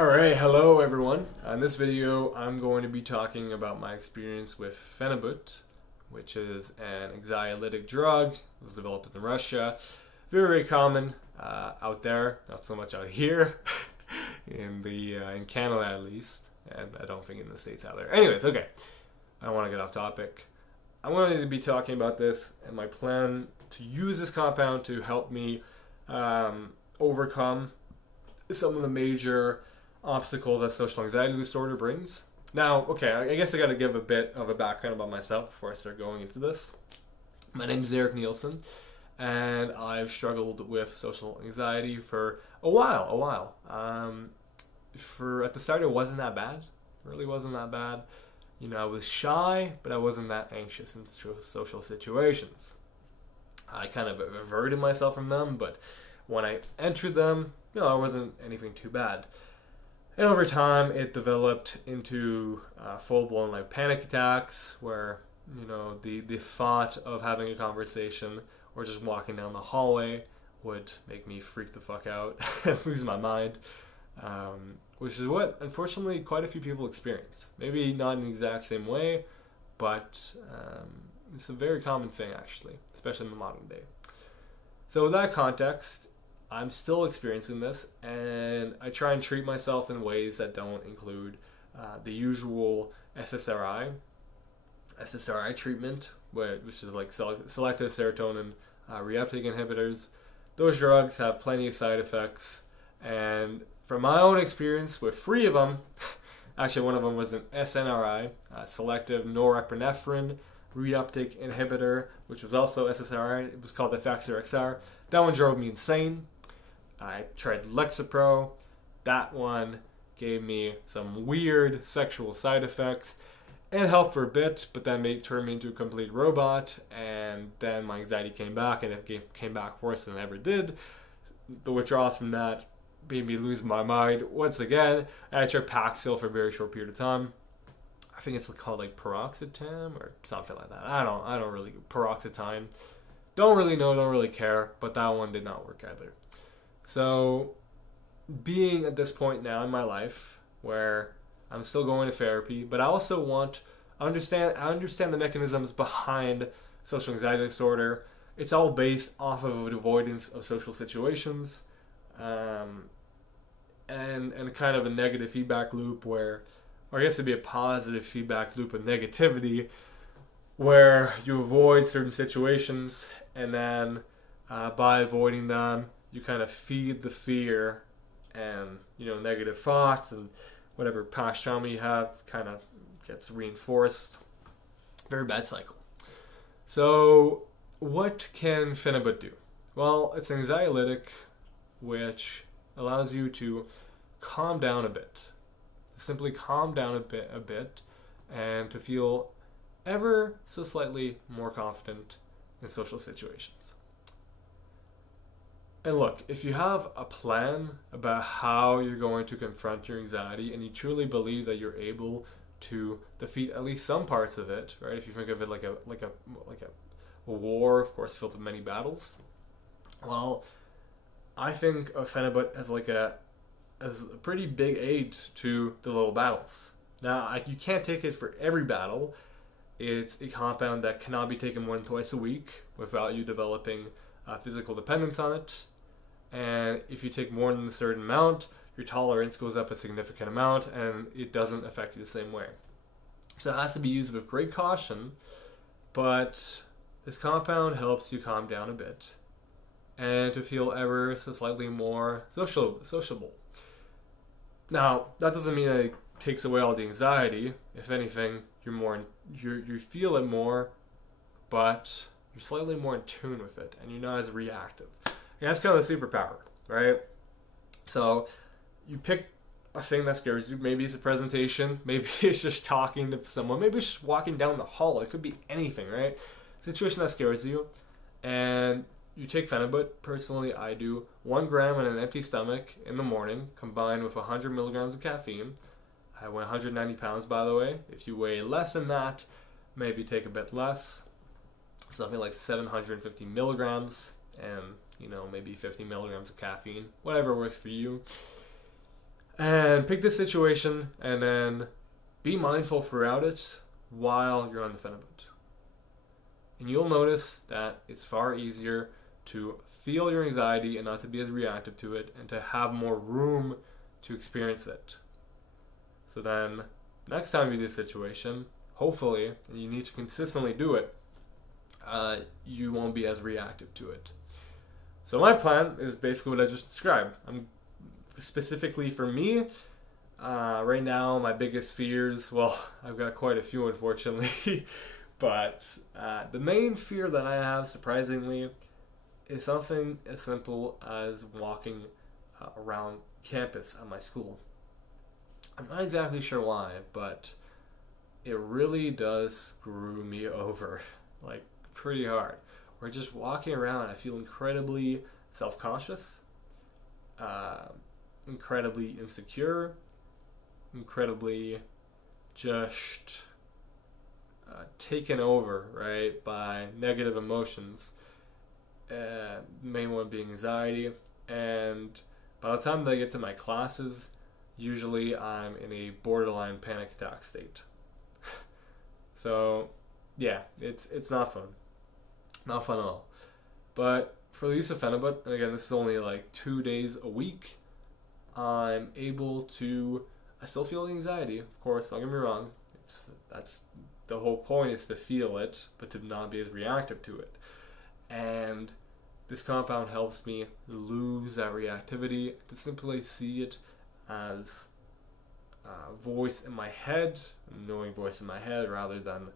Alright, hello everyone. In this video I'm going to be talking about my experience with Phenibut, which is an anxiolytic drug. It was developed in Russia. Very, very common out there, not so much out here, in Canada at least, and I don't think in the States either. Anyways, okay, I don't want to get off topic. I wanted to be talking about this and my plan to use this compound to help me overcome some of the major obstacles that social anxiety disorder brings. Now, okay, I guess I got to give a bit of a background about myself before I start going into this. My name is Eric Nielsen, and I've struggled with social anxiety for a while. At the start, it wasn't that bad. It really wasn't that bad. You know, I was shy, but I wasn't that anxious in social situations. I kind of averted myself from them, but when I entered them, it wasn't anything too bad. And over time, it developed into full-blown like panic attacks, where the thought of having a conversation or just walking down the hallway would make me freak the fuck out and lose my mind, which is what unfortunately quite a few people experience. Maybe not in the exact same way, but it's a very common thing actually, especially in the modern day. So with that context, I'm still experiencing this, and I try and treat myself in ways that don't include the usual SSRI treatment, which is like selective serotonin reuptake inhibitors. Those drugs have plenty of side effects, and from my own experience with 3 of them, actually one of them was an SNRI, selective norepinephrine reuptake inhibitor, which was also SSRI. It was called Effexor XR. That one drove me insane. I tried Lexapro. That one gave me some weird sexual side effects and helped for a bit, but then turned me into a complete robot, and then my anxiety came back, and it came back worse than it ever did. The withdrawals from that made me lose my mind once again. I tried Paxil for a very short period of time. I think it's called like paroxetine or something like that. I don't really, paroxetine. Don't really know, don't really care, but that one did not work either. So, being at this point now in my life where I'm still going to therapy, but I also I understand the mechanisms behind social anxiety disorder. It's all based off of an avoidance of social situations, and kind of a negative feedback loop or I guess it'd be a positive feedback loop of negativity, where you avoid certain situations, and then by avoiding them, you kind of feed the fear and negative thoughts, and whatever past trauma you have kind of gets reinforced. Very bad cycle. So what can Phenibut do? Well, it's an anxiolytic which allows you to calm down a bit. Simply calm down a bit and to feel ever so slightly more confident in social situations. And look, if you have a plan about how you're going to confront your anxiety and you truly believe that you're able to defeat at least some parts of it, right? If you think of it like a war, of course, filled with many battles. Well, I think of Phenibut as a pretty big aid to the little battles. Now, you can't take it for every battle. It's a compound that cannot be taken more than twice a week without you developing physical dependence on it. And if you take more than a certain amount, your tolerance goes up a significant amount, and it doesn't affect you the same way. So it has to be used with great caution, but this compound helps you calm down a bit and to feel ever so slightly more sociable. Now, that doesn't mean that it takes away all the anxiety. If anything, you feel it more, but you're slightly more in tune with it, and you're not as reactive. And that's kind of the superpower, right? So you pick a thing that scares you. Maybe it's a presentation. Maybe it's just talking to someone. Maybe it's just walking down the hall. It could be anything, right? Situation that scares you, and you take Phenibut. Personally, I do 1 gram on an empty stomach in the morning, combined with 100 milligrams of caffeine. I weigh 190 pounds, by the way. If you weigh less than that, maybe take a bit less. Something like 750 milligrams, and maybe 50 milligrams of caffeine. Whatever works for you. And pick the situation and then be mindful throughout it while you're on the Phenibut. And you'll notice that it's far easier to feel your anxiety and not to be as reactive to it and to have more room to experience it. So then, next time you do this situation, hopefully, and you need to consistently do it, you won't be as reactive to it. So my plan is basically what I just described. Specifically for me, right now my biggest fears, well, I've got quite a few unfortunately, but the main fear that I have, surprisingly, is something as simple as walking around campus at my school. I'm not exactly sure why, but it really does screw me over, like pretty hard. We're just walking around, I feel incredibly self-conscious, incredibly insecure, incredibly just taken over, right, by negative emotions. Main one being anxiety, and by the time that I get to my classes, usually I'm in a borderline panic attack state. So yeah, it's not fun. Not fun at all. But for the use of Phenibut, and again, this is only like 2 days a week, I still feel the anxiety, of course, don't get me wrong. That's the whole point, is to feel it, but to not be as reactive to it. And this compound helps me lose that reactivity, to simply see it as a voice in my head, an annoying voice in my head, rather than,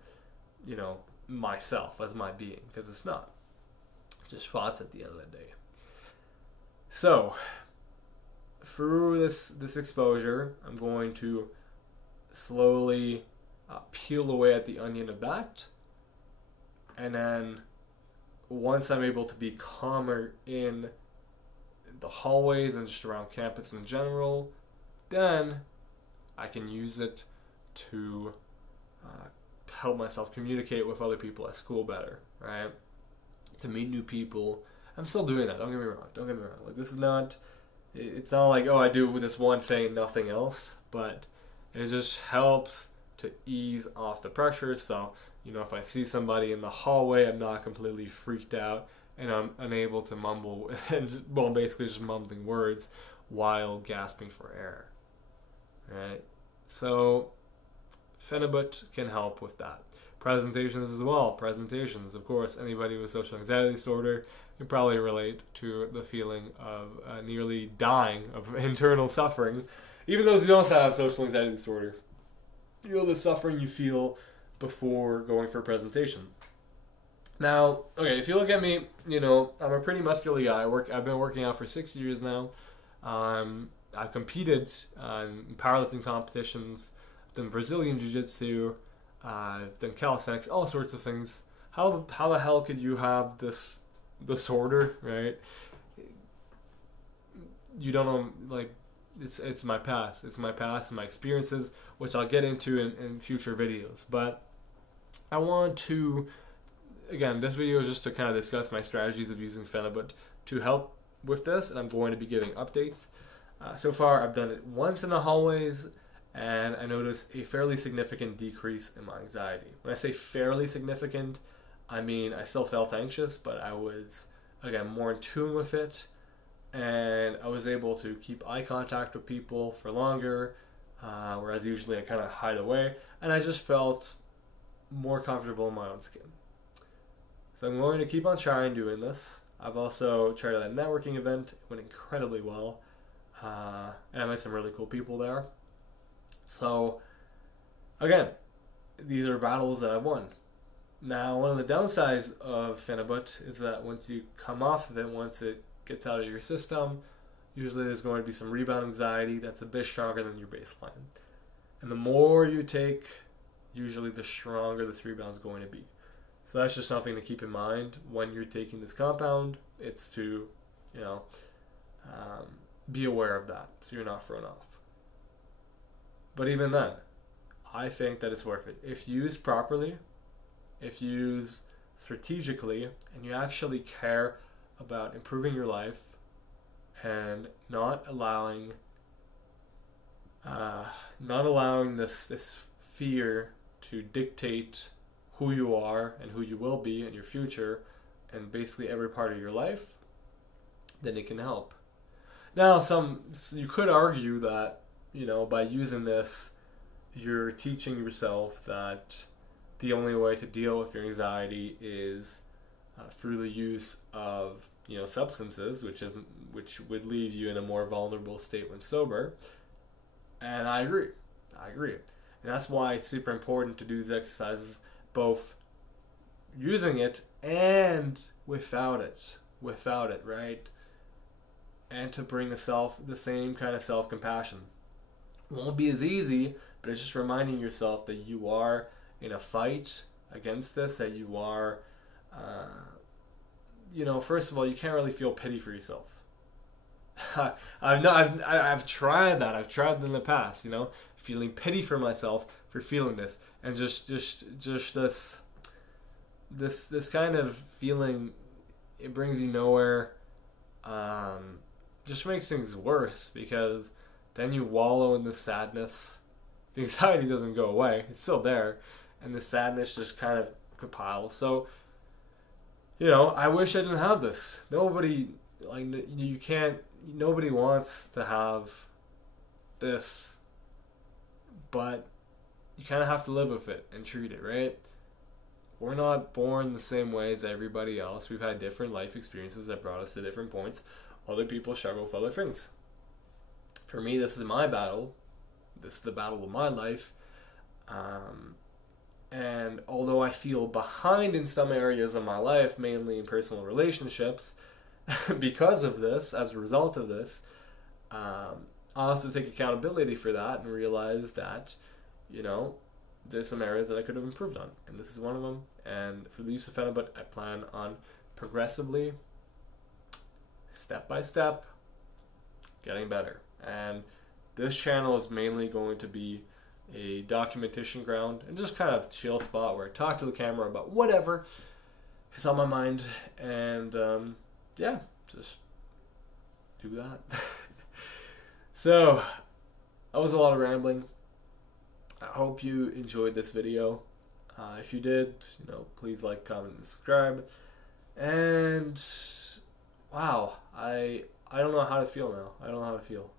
myself as my being, because it's not. It's just thoughts at the end of the day. So, through this exposure, I'm going to slowly peel away at the onion of that, and then once I'm able to be calmer in the hallways and just around campus in general, then I can use it to help myself communicate with other people at school better, right? To meet new people. I'm still doing that, don't get me wrong. Like, this is not, it's not like, oh, I do with this one thing, nothing else, but it just helps to ease off the pressure. So, if I see somebody in the hallway, I'm not completely freaked out and I'm unable to mumble, and basically just mumbling words while gasping for air, right? So Phenibut can help with that. Presentations as well. Presentations, of course, anybody with social anxiety disorder can probably relate to the feeling of nearly dying of internal suffering. Even those who don't have social anxiety disorder, the suffering you feel before going for a presentation. Now, okay, if you look at me, I'm a pretty muscular guy. I've been working out for 6 years now. I've competed in powerlifting competitions, done Brazilian Jiu-Jitsu, I've done calisthenics, all sorts of things. How the hell could you have this disorder, right? You don't know, like, it's my past. It's my past and my experiences, which I'll get into in future videos. But I want to, again, this video is just to kind of discuss my strategies of using Phenibut to help with this, and I'm going to be giving updates. So far, I've done it once in the hallways, and I noticed a fairly significant decrease in my anxiety. When I say fairly significant, I mean I still felt anxious, but I was, again, more in tune with it, and I was able to keep eye contact with people for longer, whereas usually I kind of hide away, and I just felt more comfortable in my own skin. So I'm going to keep on trying doing this. I've also tried a networking event. It went incredibly well, and I met some really cool people there. So, again, these are battles that I've won. Now, one of the downsides of Phenibut is that once you come off of it, once it gets out of your system, usually there's going to be some rebound anxiety that's a bit stronger than your baseline. And the more you take, usually the stronger this rebound is going to be. So that's just something to keep in mind when you're taking this compound. It's to, be aware of that so you're not thrown off. But even then, I think that it's worth it. If used properly, if used strategically, and you actually care about improving your life and not allowing not allowing this fear to dictate who you are and who you will be in your future and basically every part of your life, then it can help. Now, you could argue that, by using this, you're teaching yourself that the only way to deal with your anxiety is through the use of substances, which would leave you in a more vulnerable state when sober. And I agree, and that's why it's super important to do these exercises, both using it and without it, right? And to bring the same kind of self-compassion. It won't be as easy, but it's just reminding yourself that you are in a fight against this, that you are, first of all, you can't really feel pity for yourself. I've tried that. I've tried it in the past, feeling pity for myself for feeling this, and just this kind of feeling, it brings you nowhere. Just makes things worse, because then you wallow in the sadness. The anxiety doesn't go away; it's still there, and the sadness just kind of compiles. So, I wish I didn't have this. Nobody wants to have this, but you kind of have to live with it and treat it, right? We're not born the same way as everybody else. We've had different life experiences that brought us to different points. Other people struggle with other things. For me, this is my battle. This is the battle of my life. And although I feel behind in some areas of my life, mainly in personal relationships, because of this, as a result of this, I also take accountability for that and realize that, there's some areas that I could have improved on, and this is one of them. And for the use of Phenibut, I plan on progressively, step by step, getting better. And this channel is mainly going to be a documentation ground and just kind of chill spot where I talk to the camera about whatever is on my mind, and just do that. So that was a lot of rambling. I hope you enjoyed this video. If you did, please like, comment, and subscribe. And wow, I don't know how to feel now. I don't know how to feel.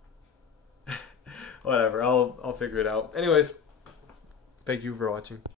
Whatever, I'll figure it out. Anyways, thank you for watching.